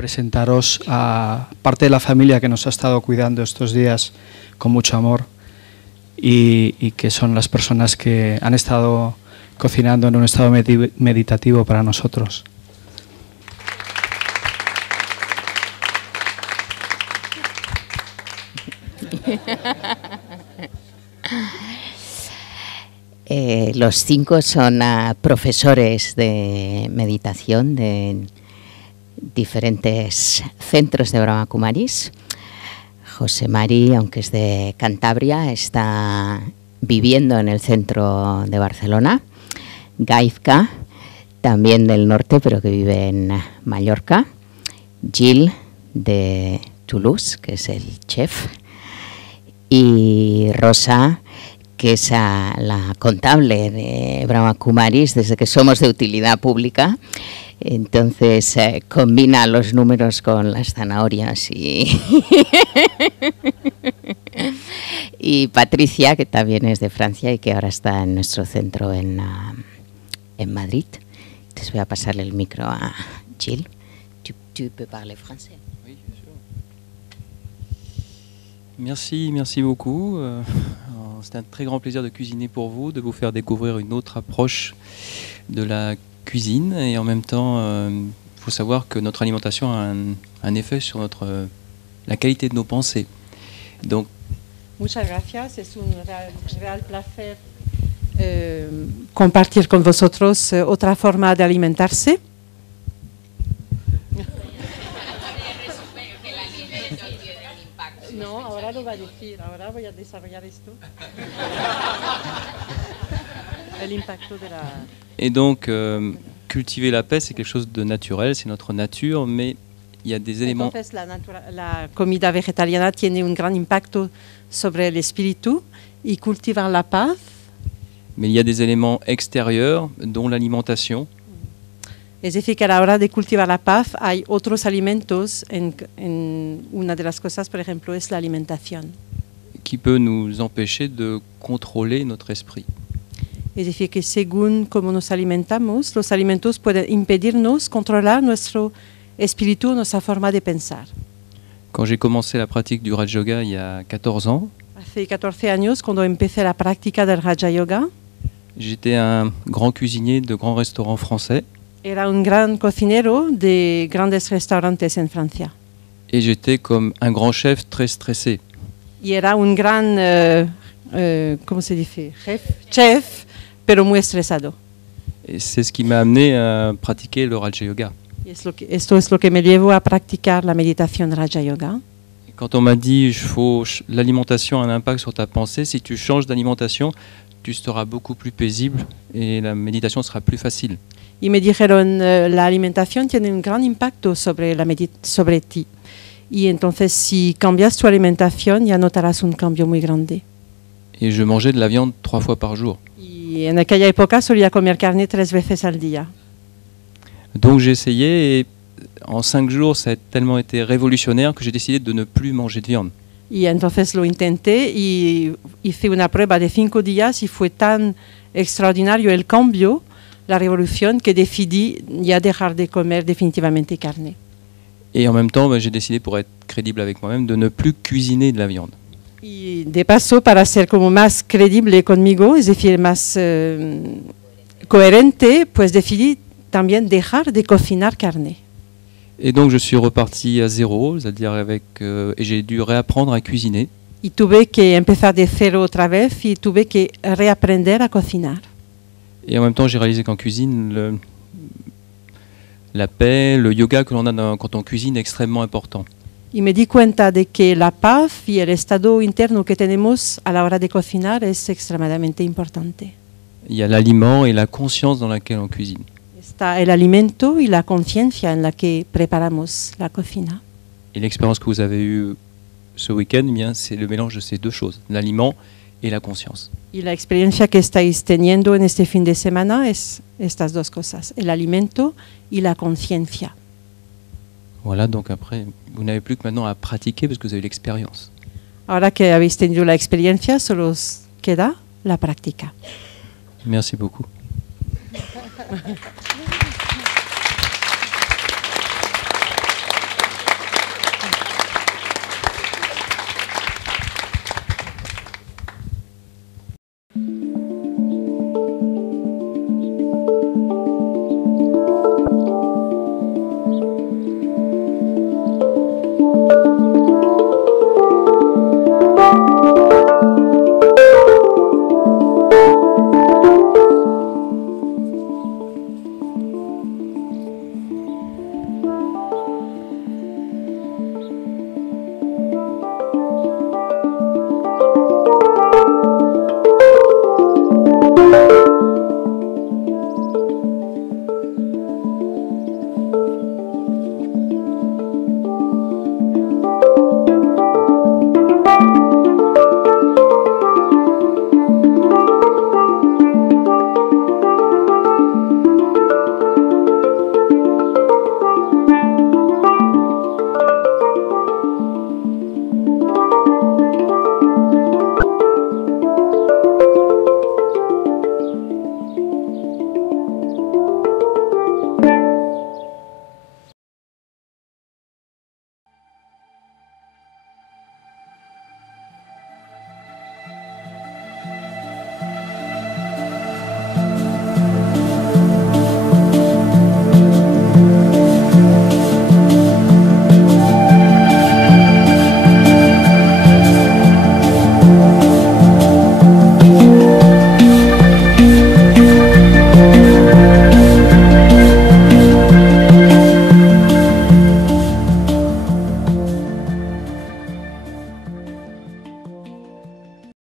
presentaros a parte de la familia que nos ha estado cuidando estos días con mucho amor y que son las personas que han estado cocinando en un estado meditativo para nosotros. Los 5 son profesores de meditación de diferentes centros de Brahma Kumaris. José Mari, aunque es de Cantabria, está viviendo en el centro de Barcelona. Gaizka, también del norte, pero que vive en Mallorca. Gil, de Toulouse, que es el chef. Y Rosa, que es la contable de Brahma Kumaris, desde que somos de utilidad pública. Entonces combina los números con las zanahorias y Patricia, que también es de Francia y que ahora está en nuestro centro en Madrid. Entonces voy a pasarle el micro a Gilles. Tu peux parler français? Oui, bien sûr. Merci beaucoup. C'est un très grand plaisir de cuisiner pour vous, de vous faire découvrir une autre approche de la cuisine et en même temps, il faut savoir que notre alimentation a un effet sur la qualité de nos pensées. Donc, muchas gracias, es un real placer compartir con vosotros otra forma de alimentarse. No, ahora lo va a decir, ahora voy a desarrollar esto. El impacto de la... Et donc, cultiver la paix, c'est quelque chose de naturel, c'est notre nature, mais il y a des éléments... Entonces, la comida vegetariana tiene un gran impacto sobre el espíritu y cultivar la paz. Mais il y a des éléments extérieurs, dont l'alimentation. Es decir, que a la hora de cultivar la paz hay otros alimentos. Una de las cosas, por ejemplo, es la alimentación. Qui peut nous empêcher de contrôler notre esprit. Es decir, que según cómo nos alimentamos, los alimentos pueden impedirnos controlar nuestro espíritu, nuestra forma de pensar. Quand j'ai commencé la pratique du Raja Yoga il y a 14 ans, Hace 14 años, cuando empecé la práctica del Raja Yoga, j'étais un grand cuisinier de grands restaurants français. Era un gran cocinero de grandes restaurantes en Francia. Et j'étais comme un grand chef très stressé. Y era un gran, ¿cómo se dice? Chef, pero muy estresado. Et c'est ce qui m'a amené à pratiquer le Raja Yoga. Esto es lo que me llevó a practicar la meditación Raja Yoga. Et quand on m'a dit l'alimentation a un impact sur ta pensée, si tu changes d'alimentation, tu seras beaucoup plus paisible et la méditation sera plus facile. Y me dijeron, la alimentación tiene un gran impacto sobre ti. Y entonces, si cambias tu alimentación, ya notarás un cambio muy grande. Et je mangeais de la viande 3 fois par jour. Y en aquella época solía comer carne 3 veces al día. Donc j'ai essayé et en 5 jours, ça a tellement été révolutionnaire que j'ai décidé de ne plus manger de viande. Y entonces lo intenté y hice una prueba de 5 días y fue tan extraordinario el cambio, la revolución, que decidí ya dejar de comer definitivamente carne. Et en même temps, j'ai décidé, pour être crédible avec moi-même, de ne plus cuisiner de la viande. Y de paso, para ser como más creíble conmigo, es decir, más coherente, pues decidí también dejar de cocinar carne. Et donc je suis reparti à zéro, c'est-à-dire et j'ai dû réapprendre à cuisiner. Y tuve que empezar de cero otra vez y tuve que reaprender a cocinar. Et en même temps, j'ai réalisé qu'en cuisine, la paix, le yoga que l'on a quand on cuisine est extrêmement important. Y me di cuenta de que la paz y el estado interno que tenemos a la hora de cocinar es extremadamente importante. Il y a l'aliment et la conscience dans laquelle on cuisine. Está el alimento y la conciencia en la que preparamos la cocina. Et l'expérience que vous avez eue ce week-end, eh bien, c'est le mélange de ces deux choses, l'aliment et la conscience. Y la experiencia que estáis teniendo en este fin de semana es estas dos cosas, el alimento y la conciencia. Voilà, donc après, vous n'avez plus que maintenant à pratiquer parce que vous avez l'expérience. Ahora que habéis tenido la experiencia, solo os queda la práctica. Merci beaucoup.